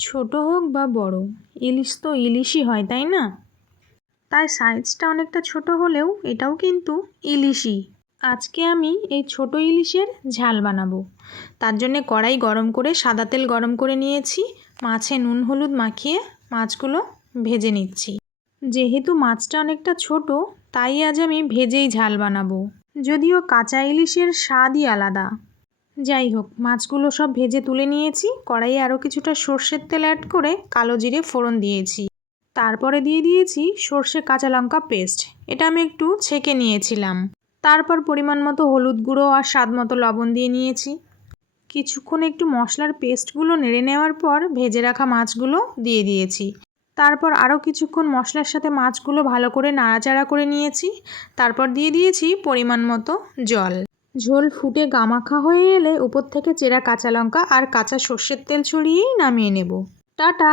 ছোট হোক বা বড়, ইলিশ তো ইলিশই হয়, তাই না? তাই সাইজটা অনেকটা ছোট হলেও এটাও কিন্তু ইলিশই। আজকে আমি এই ছোট ইলিশের ঝাল বানাবো। তার জন্যে কড়াই গরম করে সাদা তেল গরম করে নিয়েছি, মাছে নুন হলুদ মাখিয়ে মাছগুলো ভেজে নিচ্ছি। যেহেতু মাছটা অনেকটা ছোট, তাই আজ আমি ভেজেই ঝাল বানাবো। যদিও কাঁচা ইলিশের স্বাদই আলাদা। যাই হোক, মাছগুলো সব ভেজে তুলে নিয়েছি। কড়াইয়ে আরও কিছুটা সর্ষের তেল অ্যাড করে কালো জিরে ফোড়ন দিয়েছি। তারপরে দিয়ে দিয়েছি সর্ষে কাঁচা লঙ্কা পেস্ট এটা আমি একটু ছেঁকে নিয়েছিলাম। তারপর পরিমাণ মতো হলুদ গুঁড়ো আর স্বাদ মতো লবণ দিয়ে নিয়েছি। কিছুক্ষণ একটু মশলার পেস্টগুলো নেড়ে নেওয়ার পর ভেজে রাখা মাছগুলো দিয়ে দিয়েছি। তারপর আরও কিছুক্ষণ মশলার সাথে মাছগুলো ভালো করে নাড়াচাড়া করে নিয়েছি। তারপর দিয়ে দিয়েছি পরিমাণ মতো জল। ঝোল ফুটে গামাখা হয়ে এলে উপর থেকে চেরা কাঁচা লঙ্কা আর কাঁচা সর্ষের তেল ছড়িয়েই নামিয়ে নেব। টাটা!